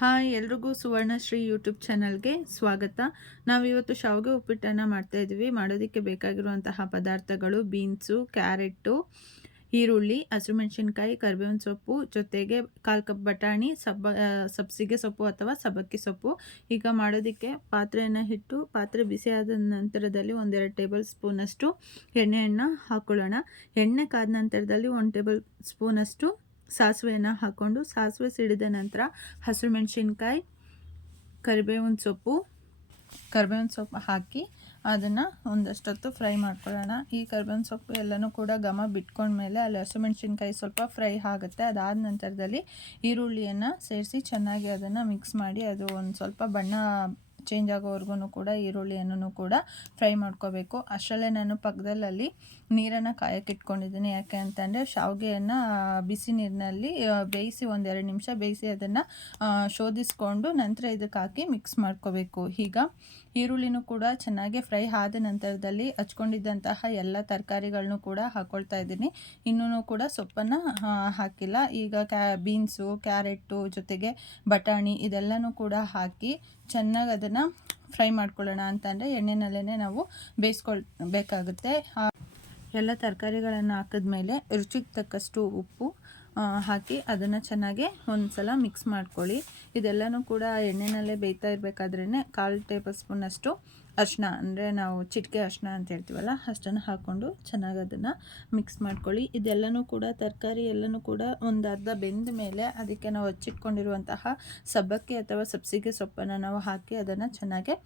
Hi ಎಲ್ರಿಗೂ ಸುವರ್ಣಶ್ರೀ YouTube ಚಾನಲ್ಗೆ ಸ್ವಾಗತ. ನಾವಿವತ್ತು ಶಾವಿಗೆ ಉಪ್ಪಿಟ್ಟನ್ನು ಮಾಡ್ತಾಯಿದ್ವಿ. ಮಾಡೋದಕ್ಕೆ ಬೇಕಾಗಿರುವಂತಹ ಪದಾರ್ಥಗಳು ಬೀನ್ಸು, ಕ್ಯಾರೆಟು, ಈರುಳ್ಳಿ, ಹಸಿರುಮೆಣಸಿನ್ಕಾಯಿ, ಕರಿಬೇವಿನ ಸೊಪ್ಪು, ಜೊತೆಗೆ 1/4 ಕಪ್ ಬಟಾಣಿ, ಸಬ್ಬಸಿಗೆ ಸೊಪ್ಪು ಅಥವಾ ಸಬ್ಬಕ್ಕಿ ಸೊಪ್ಪು. ಈಗ ಮಾಡೋದಕ್ಕೆ ಪಾತ್ರೆಯನ್ನು ಇಟ್ಟು ಪಾತ್ರೆ ಬಿಸಿಯಾದ ನಂತರದಲ್ಲಿ 1-2 ಟೇಬಲ್ ಸ್ಪೂನಷ್ಟು ಎಣ್ಣೆಯನ್ನು ಹಾಕ್ಕೊಳ್ಳೋಣ. ಎಣ್ಣೆ ಕಾದ ನಂತರದಲ್ಲಿ 1 ಟೇಬಲ್ ಸ್ಪೂನಷ್ಟು ಸಾಸಿವೆಯನ್ನು ಹಾಕ್ಕೊಂಡು ಸಾಸಿವೆ ಸಿಡಿದ ನಂತರ ಹಸಿರುಮೆಣಸಿನ್ಕಾಯಿ, ಕರಿಬೇವಿನ ಸೊಪ್ಪು ಹಾಕಿ ಅದನ್ನು ಒಂದಷ್ಟೊತ್ತು ಫ್ರೈ ಮಾಡ್ಕೊಳ್ಳೋಣ. ಈ ಕರಿಬೇವಿನ ಸೊಪ್ಪು ಎಲ್ಲನೂ ಕೂಡ ಘಮ ಬಿಟ್ಕೊಂಡ್ಮೇಲೆ ಅಲ್ಲಿ ಹಸಿರುಮೆಣಸಿನ್ಕಾಯಿ ಸ್ವಲ್ಪ ಫ್ರೈ ಆಗುತ್ತೆ. ಅದಾದ ನಂತರದಲ್ಲಿ ಈರುಳ್ಳಿಯನ್ನು ಸೇರಿಸಿ ಚೆನ್ನಾಗಿ ಅದನ್ನು ಮಿಕ್ಸ್ ಮಾಡಿ ಅದು ಒಂದು ಸ್ವಲ್ಪ ಬಣ್ಣ ಚೇಂಜ್ ಆಗೋವರೆಗೂ ಕೂಡ ಈರುಳ್ಳಿಯನ್ನು ಕೂಡ ಫ್ರೈ ಮಾಡ್ಕೋಬೇಕು. ಅಷ್ಟರಲ್ಲೇ ನಾನು ಪಕ್ಕದಲ್ಲಿ ನೀರನ್ನು ಕಾಯಕ್ಕೆ ಇಟ್ಕೊಂಡಿದ್ದೀನಿ. ಯಾಕೆ ಅಂತಂದರೆ ಶಾವಿಗೆಯನ್ನು ಬಿಸಿ ನೀರಿನಲ್ಲಿ ಬೇಯಿಸಿ 1-2 ನಿಮಿಷ ಬೇಯಿಸಿ ಅದನ್ನು ಶೋಧಿಸ್ಕೊಂಡು ನಂತರ ಇದಕ್ಕೆ ಹಾಕಿ ಮಿಕ್ಸ್ ಮಾಡ್ಕೋಬೇಕು. ಈಗ ಈರುಳ್ಳಿನೂ ಕೂಡ ಚೆನ್ನಾಗಿ ಫ್ರೈ ಆದ ನಂತರದಲ್ಲಿ ಹಚ್ಕೊಂಡಿದ್ದಂತಹ ಎಲ್ಲ ತರಕಾರಿಗಳನ್ನೂ ಕೂಡ ಹಾಕ್ಕೊಳ್ತಾ ಇದ್ದೀನಿ. ಇನ್ನೂ ಕೂಡ ಸೊಪ್ಪನ್ನು ಹಾಕಿಲ್ಲ. ಈಗ ಬೀನ್ಸು, ಕ್ಯಾರೆಟು ಜೊತೆಗೆ ಬಟಾಣಿ ಇದೆಲ್ಲನೂ ಕೂಡ ಹಾಕಿ ಚೆನ್ನಾಗಿ ಅದನ್ನು ಫ್ರೈ ಮಾಡ್ಕೊಳ್ಳೋಣ. ಅಂತಂದರೆ ಎಣ್ಣೆನಲ್ಲೇ ನಾವು ಬೇಯಿಸ್ಕೊಳ್ಬೇಕಾಗುತ್ತೆ. ಎಲ್ಲ ತರಕಾರಿಗಳನ್ನು ಹಾಕಿದ್ಮೇಲೆ ರುಚಿಗೆ ತಕ್ಕಷ್ಟು ಉಪ್ಪು ಹಾಕಿ ಅದನ್ನು ಚೆನ್ನಾಗಿ ಒಂದು ಸಲ ಮಿಕ್ಸ್ ಮಾಡ್ಕೊಳ್ಳಿ. ಇದೆಲ್ಲನೂ ಕೂಡ ಎಣ್ಣೆನಲ್ಲೇ ಬೇಯ್ತಾ ಇರಬೇಕಾದ್ರೇ 1/4 ಟೇಬಲ್ ಸ್ಪೂನಷ್ಟು ಅರಿಶಿನ, ಅಂದರೆ ನಾವು ಚಿಟಿಕೆ ಅರಿಶಿನ ಅಂತ ಹೇಳ್ತೀವಲ್ಲ ಅಷ್ಟನ್ನು ಹಾಕ್ಕೊಂಡು ಚೆನ್ನಾಗಿ ಅದನ್ನು ಮಿಕ್ಸ್ ಮಾಡ್ಕೊಳ್ಳಿ. ಇದೆಲ್ಲನೂ ಕೂಡ ತರಕಾರಿ ಎಲ್ಲನೂ ಕೂಡ ಒಂದು ಅರ್ಧ ಬೆಂದ ಮೇಲೆ ಅದಕ್ಕೆ ನಾವು ಹಚ್ಚಿಟ್ಕೊಂಡಿರುವಂತಹ ಸಬ್ಬಕ್ಕಿ ಅಥವಾ ಸಬ್ಬಸಿಗೆ ಸೊಪ್ಪನ್ನು ನಾವು ಹಾಕಿ ಅದನ್ನು ಚೆನ್ನಾಗಿ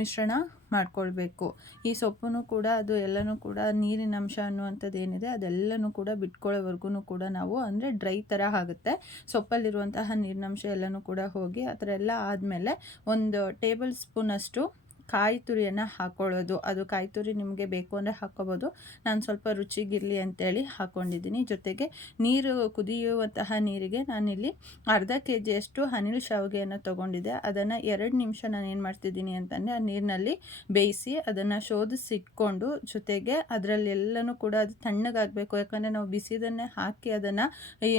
ಮಿಶ್ರಣ ಮಾಡ್ಕೊಳ್ಬೇಕು. ಈ ಸೊಪ್ಪನ್ನು ಕೂಡ ಅದು ಎಲ್ಲನೂ ಕೂಡ ನೀರಿನ ಅಂಶ ಅನ್ನುವಂಥದ್ದು ಏನಿದೆ ಅದೆಲ್ಲನೂ ಕೂಡ ಬಿಟ್ಕೊಳ್ಳೋವರೆಗೂ ಕೂಡ ನಾವು ಅಂದರೆ ಡ್ರೈ ಥರ ಆಗುತ್ತೆ. ಸೊಪ್ಪಲ್ಲಿರುವಂತಹ ನೀರಿನಂಶ ಎಲ್ಲನೂ ಕೂಡ ಹೋಗಿ ಆ ಥರ ಎಲ್ಲ ಆದಮೇಲೆ 1 ಟೇಬಲ್ ಸ್ಪೂನಷ್ಟು ಕಾಯಿ ತುರಿಯನ್ನು ಹಾಕ್ಕೊಳ್ಳೋದು. ಅದು ಕಾಯಿ ತುರಿ ನಿಮಗೆ ಬೇಕು ಅಂದರೆ ಹಾಕ್ಕೋಬೋದು. ನಾನು ಸ್ವಲ್ಪ ರುಚಿಗಿರಲಿ ಅಂತೇಳಿ ಹಾಕ್ಕೊಂಡಿದ್ದೀನಿ. ಜೊತೆಗೆ ನೀರು ಕುದಿಯುವಂತಹ ನೀರಿಗೆ ನಾನಿಲ್ಲಿ ಅರ್ಧ kg ಅನಿಲ್ ಶಾವಿಗೆಯನ್ನು ತೊಗೊಂಡಿದ್ದೆ. ಅದನ್ನು 2 ನಿಮಿಷ ನಾನು ಏನು ಮಾಡ್ತಿದ್ದೀನಿ ಅಂತಂದರೆ ಆ ನೀರಿನಲ್ಲಿ ಬೇಯಿಸಿ ಅದನ್ನು ಶೋಧಿಸಿಟ್ಕೊಂಡು ಜೊತೆಗೆ ಅದರಲ್ಲೆಲ್ಲನೂ ಕೂಡ ಅದು ತಣ್ಣಗಾಗಬೇಕು. ಯಾಕಂದರೆ ನಾವು ಬಿಸಿದನ್ನೇ ಹಾಕಿ ಅದನ್ನು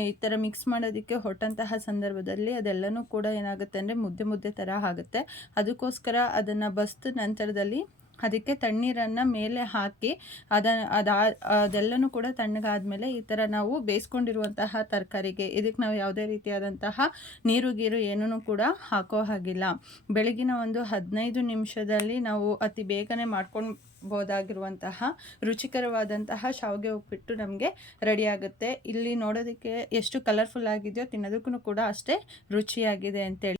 ಈ ಥರ ಮಿಕ್ಸ್ ಮಾಡೋದಕ್ಕೆ ಹೊಟ್ಟಂತಹ ಸಂದರ್ಭದಲ್ಲಿ ಅದೆಲ್ಲನೂ ಕೂಡ ಏನಾಗುತ್ತೆ ಅಂದರೆ ಮುದ್ದೆ ಥರ ಆಗುತ್ತೆ. ಅದಕ್ಕೋಸ್ಕರ ಅದನ್ನು ಬಸ್ತು ನಂತರದಲ್ಲಿ ಅದಕ್ಕೆ ತಣ್ಣೀರನ್ನು ಮೇಲೆ ಹಾಕಿ ಅದೆಲ್ಲನೂ ಕೂಡ ತಣ್ಣಗಾದ್ಮೇಲೆ ಈ ಥರ ನಾವು ಬೇಯಿಸ್ಕೊಂಡಿರುವಂತಹ ತರಕಾರಿಗೆ ಇದಕ್ಕೆ ನಾವು ಯಾವುದೇ ರೀತಿಯಾದಂತಹ ನೀರು ಏನೂ ಕೂಡ ಹಾಕೋ ಹಾಗಿಲ್ಲ. ಬೆಳಗಿನ ಒಂದು 15 ನಿಮಿಷದಲ್ಲಿ ನಾವು ಅತಿ ಬೇಗನೆ ಮಾಡ್ಕೊಳ್ಬೋದಾಗಿರುವಂತಹ ರುಚಿಕರವಾದಂತಹ ಶಾವಿಗೆ ಉಪ್ಪಿಟ್ಟು ನಮಗೆ ರೆಡಿಯಾಗುತ್ತೆ. ಇಲ್ಲಿ ನೋಡೋದಕ್ಕೆ ಎಷ್ಟು ಕಲರ್ಫುಲ್ ಆಗಿದೆಯೋ ತಿನ್ನೋದಕ್ಕೂ ಕೂಡ ಅಷ್ಟೇ ರುಚಿಯಾಗಿದೆ ಅಂತೇಳಿ